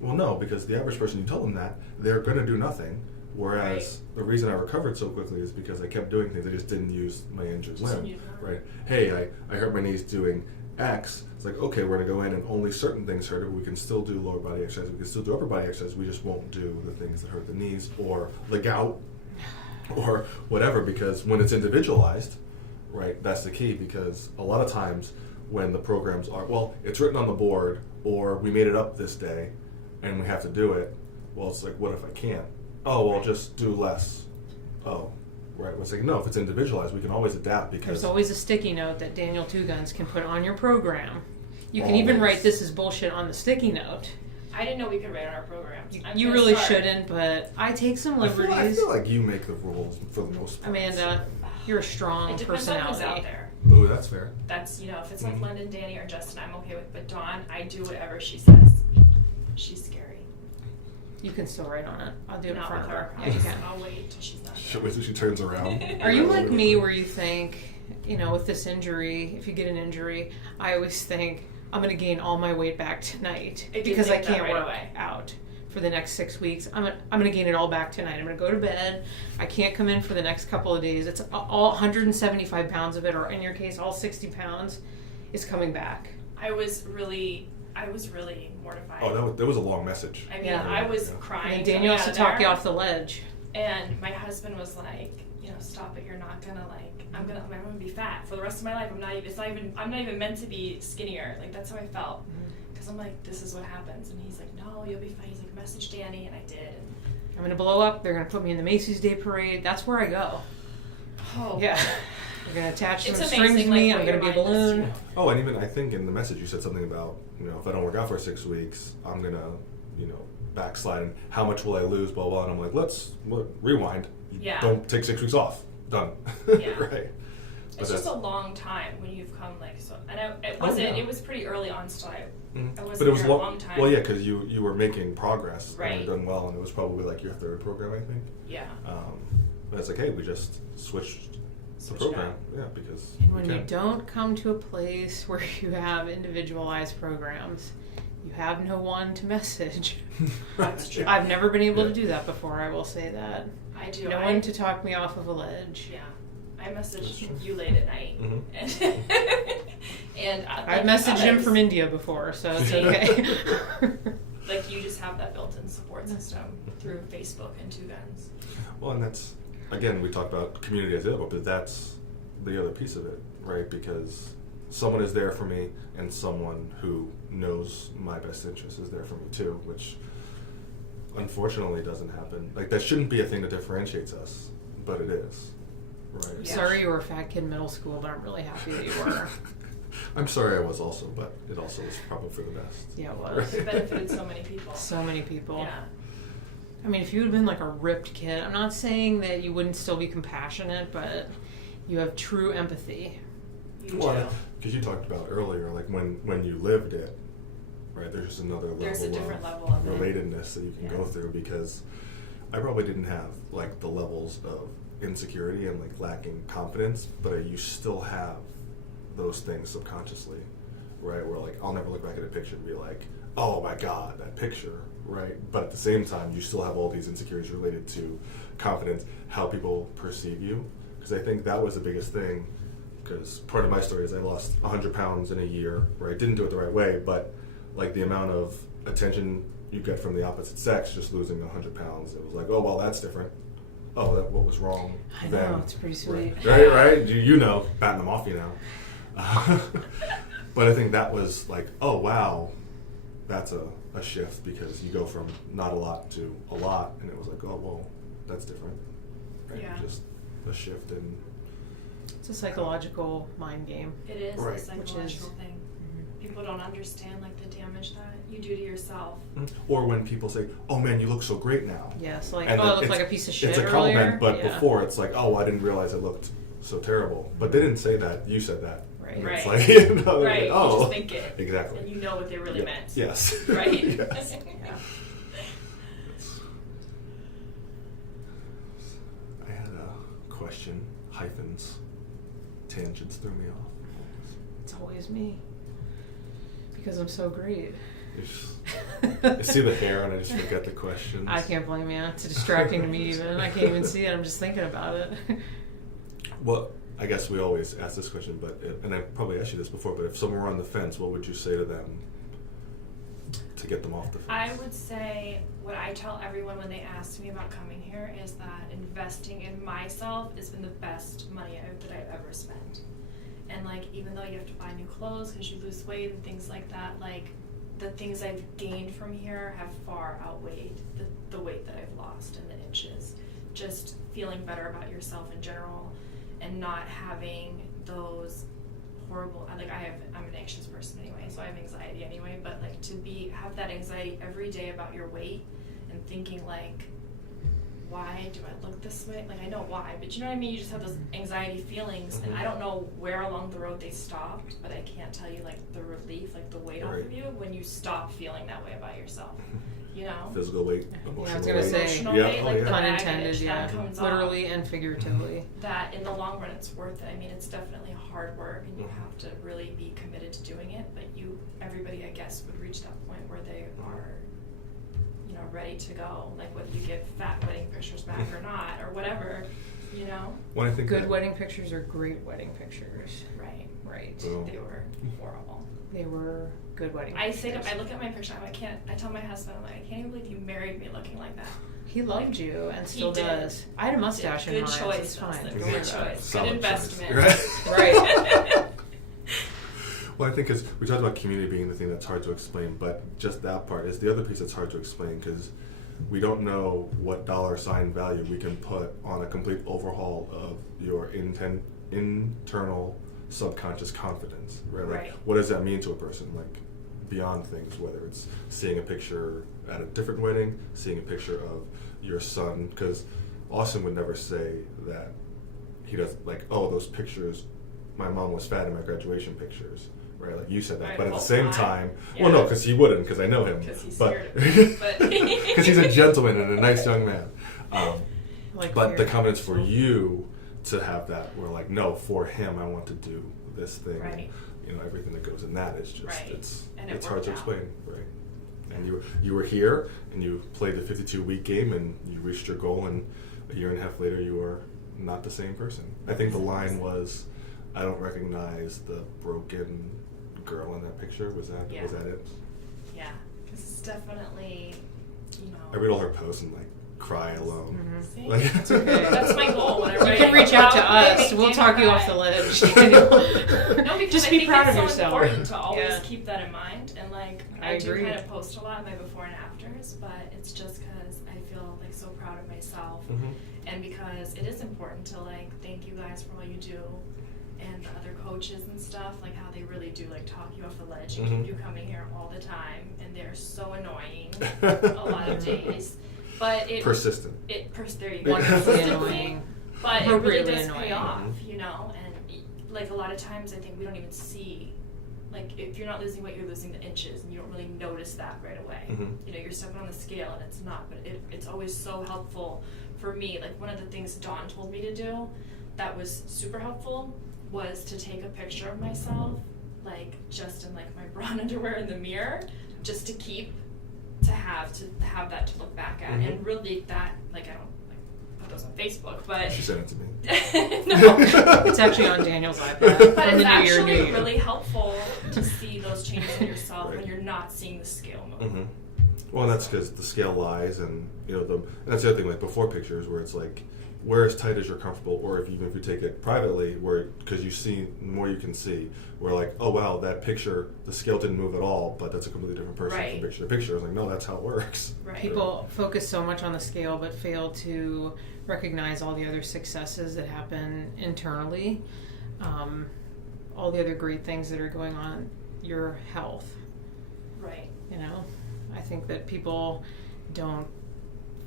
Well, no, because the average person, you tell them that, they're going to do nothing. Whereas the reason I recovered so quickly is because I kept doing things. I just didn't use my injured limb. Right. Hey, I hurt my knees doing X. It's like, okay, we're going to go in and only certain things hurt it. We can still do lower body exercise. We can still do upper body exercise. We just won't do the things that hurt the knees or the gout or whatever, because when it's individualized, right, that's the key, because a lot of times when the programs are, well, it's written on the board or we made it up this day and we have to do it, well, it's like, what if I can't? Oh, well, just do less. Oh, right. Well, it's like, no, if it's individualized, we can always adapt because... There's always a sticky note that Daniel Two Guns can put on your program. You can even Always. write "this is bullshit" on the sticky note. I didn't know we could write on our programs. You really shouldn't, but I take some liberties. I feel like you make the rules for the most part. Amanda, you're a strong It depends on who's personality. out there. Ooh, that's fair. That's, if it's like Mhm. London, Danny, or Justin, I'm okay with. But Dawn, I do whatever she says. She's scary. You can still write on it. I'll do it in Not front with of her. her. Yeah, you can. I'll wait till she's not Shit, there. wait till she turns around. Are you like me where you think, with this injury, if you get an injury, I always think, I'm going to gain all my weight back tonight I do because I think that can't right work away. out for the next 6 weeks. I'm going to gain it all back tonight. I'm going to go to bed. I can't come in for the next couple of days. It's all 175 pounds of it, or in your case, all 60 pounds is coming back. I was really mortified. Oh, that was a long message. I mean, Yeah. I was Yeah. crying. And Daniel has to coming out talk of you there. off the ledge. And my husband was like, stop it. You're not gonna I'm gonna be fat for the rest of my life. I'm not even meant to be skinnier. Like, that's how I felt. Because I'm like, this is what happens. And he's like, no, you'll be fine. He's like, message Danny. And I did. And, I'm going to blow up. They're going to put me in the Macy's Day Parade. That's where I go. oh, Yeah. They're going to attach some It's strings amazing, to me. like, I'm what going to be a your mind does to balloon. you. Oh, and even I think in the message you said something about, if I don't work out for 6 weeks, I'm going to, backslide. And how much will I lose, blah, blah. And I'm like, let's rewind. Yeah. Don't take 6 weeks off. Done. Yeah. Right. It's just a long time when you've come so. And it Oh, wasn't. yeah. It was pretty early on still. Mhm. I wasn't But it was here a long time. Well, yeah, because you were making progress. Right. And you done well, and it was probably like your third program, I think. Yeah. But it's like, hey, we just switched the Switch it program. up. Yeah, because And we when you can. don't come to a place where you have individualized programs, you have no one to message. That's true. I've never been able Yeah. to do that before, I will say that. I do. No one to talk me off of a ledge. Yeah. I That's messaged true. you late at night. Mhm. And I've messaged him from India before, so it's okay. Like, you just have that built-in support system through Facebook and Two Guns. Well, and that's, again, we talked about community as the other, but that's the other piece of it, right? Because someone is there for me, and someone who knows my best interest is there for me too, which unfortunately doesn't happen. Like, that shouldn't be a thing that differentiates us, but it is, right? Yeah. Sorry you were a fat kid in middle school, but I'm really happy that you were. I'm sorry I was also, but it also was probably for the best. Yeah, it was. It benefited so many people. So many people. Yeah. I mean, if you had been like a ripped kid, I'm not saying that you wouldn't still be compassionate, but you have true empathy. Well, because you talked about earlier, like when you lived it, right? There's just another level. There's a different of level of relatedness that you can go through, because I probably didn't have like the levels of insecurity and like lacking confidence, but you still have those things subconsciously, right? Where like I'll never look back at a picture and be like, oh my God, that picture, right? But at the same time, you still have all these insecurities related to confidence, how people perceive you. Because I think that was the biggest thing, because part of my story is I lost 100 pounds in a year, right? Didn't do it the right way, but like the amount of attention you get from the opposite sex just losing 100 pounds, it was like, oh, well, that's different. Oh, what was wrong I then? know, it's pretty sweet. Right? You know, batting them off, you know. But I think that was like, oh, wow, that's a shift, because you go from not a lot to a lot, and it was like, oh, well, that's different. Right? Yeah. Just a shift in... It's a psychological mind game. It is Right. a psychological thing. People don't understand like the damage that you do to yourself. Or when people say, oh man, you look so great now. Yes, like, And oh, I then look like a piece of shit It's a compliment, earlier. but Yeah. before it's like, oh, I didn't realize it looked so terrible. But they didn't say that. You said that. Right. And it's Right. like, you know, Right. like, oh. You just think it. Exactly. And you know what they really Yeah. meant. Yes. Right? Yes. Yeah. I had a question. Hyphens. Tangents threw me off. It's always me. Because I'm so great. I see the hair and I just forget the questions. I can't blame you. It's distracting to me even. I can't even see it. I'm just thinking about it. Well, I guess we always ask this question, but and I probably asked you this before, but if someone were on the fence, what would you say to them to get them off the fence? I would say what I tell everyone when they ask me about coming here is that investing in myself has been the best money that I've ever spent. And like, even though you have to buy new clothes because you lose weight and things like that, like the things I've gained from here have far outweighed the weight that I've lost and the inches. Just feeling better about yourself in general and not having those horrible, like I'm an anxious person anyway, so I have anxiety anyway, but like to have that anxiety every day about your weight and thinking like, why do I look this way? Like I know why, but you know what I mean? You just have those anxiety feelings, and I don't know where along the road they stopped, but I can't tell you like the relief, like the weight off of you when you stop feeling that way about yourself. You know? Physical weight, emotional I was gonna weight. say, Emotional yeah, weight, oh, like yeah. the pun baggage intended, yeah. that comes Literally off, and figuratively. that in the long run it's worth it. I mean, it's definitely hard work, and you Mhm. have to really be committed to doing it, but everybody I guess would reach that point where they are, you know, ready to go, like whether you get fat wedding pictures back or not, or whatever, you know? When I think Good that, wedding pictures are great wedding pictures. Right. Right. Boom. They were horrible. They were good wedding I pictures. say to, I look at my picture, I tell my husband, I'm like, I can't even believe you married me looking like that. He loved you and He still did. does. I had a mustache in Good mine, so choice, it's fine. Nelson. Don't Good worry choice. about it. Solid Good choice. investment. Right. Well, I think because we talked about community being the thing that's hard to explain, but just that part is the other piece that's hard to explain, because we don't know what $ value we can put on a complete overhaul of your internal subconscious confidence, right? Like, Right. what does that mean to a person? Like, beyond things, whether it's seeing a picture at a different wedding, seeing a picture of your son, because Austin would never say that he does, like, oh, those pictures, my mom was fat in my graduation pictures, right? Like you said that, Right, but at the full same time. time, Yeah. well, no, because he wouldn't, because I know him, 'Cause he's but scared of me, but- because he's a gentleman and a nice young man. Like But your the confidence for parents. you to have that, we're like, no, for him, I want to do this thing. Right. And, you know, everything that goes in that is just Right. And it it's hard worked to out. explain, right? And you were here and you played the 52-week game and you reached your goal, and a year and a half later you are not the same person. I think the line was, I don't recognize the broken girl in that picture. Was that Yeah. was that it? Yeah, because it's definitely, you know. I read all her posts and like cry alone. Mhm. See? Like, That's okay. That's my goal. When I You write can a reach book out to about us. it, We'll make talk me you off cry. the ledge. No, because Just I be think proud it's of so yourself. important to always Yeah. keep that in mind, and like I do agree. kind of post a lot of my before and afters, but it's just because I feel like so proud of myself, Mhm. and because it is important to like thank you guys for all you do, and the other coaches and stuff, like how they really do like talk you off the ledge and Mhm. keep you coming here all the time, and they're so annoying a lot of days. But Persistent. There you go. Wonderfully Persistently, annoying. but it really Appropriately does annoying. pay off, you know. And like a lot of times, I think we don't even see. Like, if you're not losing weight, you're losing the inches, and you don't really notice that right away. Mhm. You know, you're stepping on the scale, and it's not, but it's always so helpful for me. Like, one of the things Dawn told me to do that was super helpful was to take a picture of myself, like, just in, like, my bra and underwear in the mirror, just to have that to look back at. Mhm. And really that, like, I don't, like, put those on Facebook, but... She sent it to me. No. It's actually on Daniel's iPad. But from it's the actually New Year. really helpful to see those changes in yourself Right. when you're not seeing the scale move. Mm-hmm. Well, that's because the scale lies, and and that's the other thing. Like before pictures, where it's like, wear as tight as you're comfortable, or even if you take it privately, where because you see the more you can see, where like, oh wow, that picture, the scale didn't move at all, but that's a completely different person Right. from picture to picture. I was like, no, that's how it works. Right. People focus so much on the scale but fail to recognize all the other successes that happen internally, all the other great things that are going on, your health. Right. You know, I think that people don't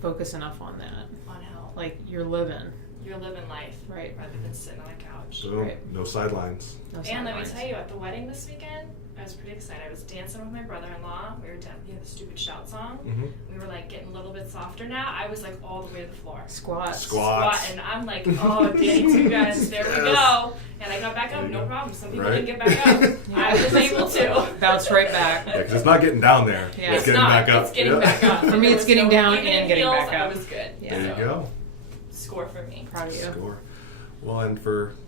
focus enough on that. On health. Like, you're living. You're living life. Right. Rather than sitting on a couch. So Right. no sidelines. No And let me sidelines. tell you, at the wedding this weekend, I was pretty excited. I was dancing with my brother-in-law. We had the stupid shout song. Mm-hmm. We were like getting a little bit softer now. I was like all the way to the floor. Squats. Squats. And I'm like, oh, Danny, two guys, there we Yes. go. And I got back There up, you no go. problem. Some people Right. didn't get back up. I was able to. Bounce right back. Yeah, because it's not getting down there. Yeah. It's getting back up. It's getting Yeah. back up. For me, There it's was getting no- down even and in getting heels, back up. I was good. Yeah. There you So, go. Score for me. Proud of you. Score. Well, and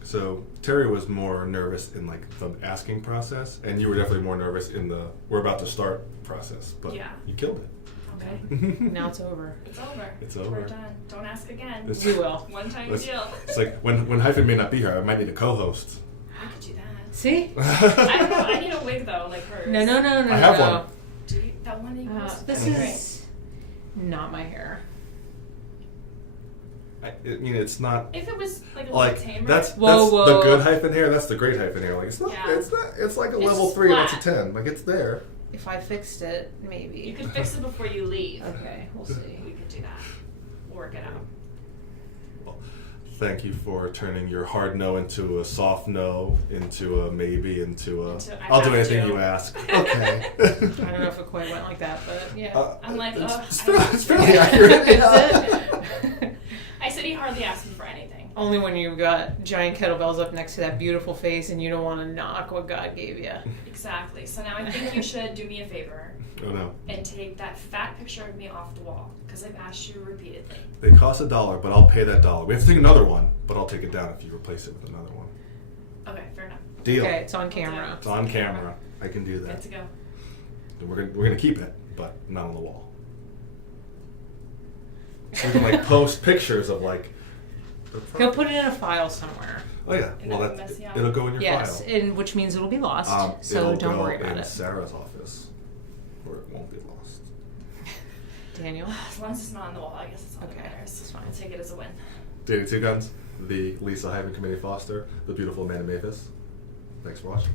so Terry was more nervous in like the asking process, and you were definitely more nervous in the we're about to start process. But Yeah. you killed it. Okay. Now it's over. It's over. It's over. We're done. Don't ask again. It's- We will. One time It's, deal. it's like when Hyphen may not be here, I might need a co-host. I could do that. See? I don't know. I need a wig though, like hers. No. I have one. Do you, that one that you posted? This That'd be great. is not my hair. I mean, it's not If it was like a like little tamer. that's Whoa. the good Hyphen hair. That's the great Hyphen hair. Like it's not. Yeah. It's not. It's like a It's level just 3 and it's a flat. 10. Like it's there. If I fixed it, maybe. You could fix it before you leave. Okay, we'll see. We could do that. Work it out. Well, thank you for turning your hard no into a soft no, into a maybe, into a Into I I'll do have anything to. you ask. Okay. I don't know if it quite went like that, but yeah. I'm like, it's, ugh, it's, I fairly, have it's to. fairly accurate. Is it? I said he hardly asked me for anything. Only when you've got giant kettlebells up next to that beautiful face and you don't want to knock what God gave you. Exactly. So now I think you should do me a favor Oh no. and take that fat picture of me off the wall because I've asked you repeatedly. They cost $1, but I'll pay that $1. We have to take another one, but I'll take it down if you replace it with another one. Okay, fair enough. Deal. Okay, it's on camera. It's on camera. I can do Good that. to go. And we're gonna keep it, but not on the wall. So we can like post pictures of like. He'll put it in a file somewhere. Oh yeah. In Well, that that messy it'll go in your Yes, file. and which means it'll be lost. So It'll don't go worry about in it. Sarah's office, where it won't be lost. Daniel? As long as it's not on the wall, I guess it's all Okay, that matters. that's fine. I'll take it as a win. Dating Two Guns, the Lisa Hyman Committee Foster, the beautiful Amanda Maphis. Thanks for watching.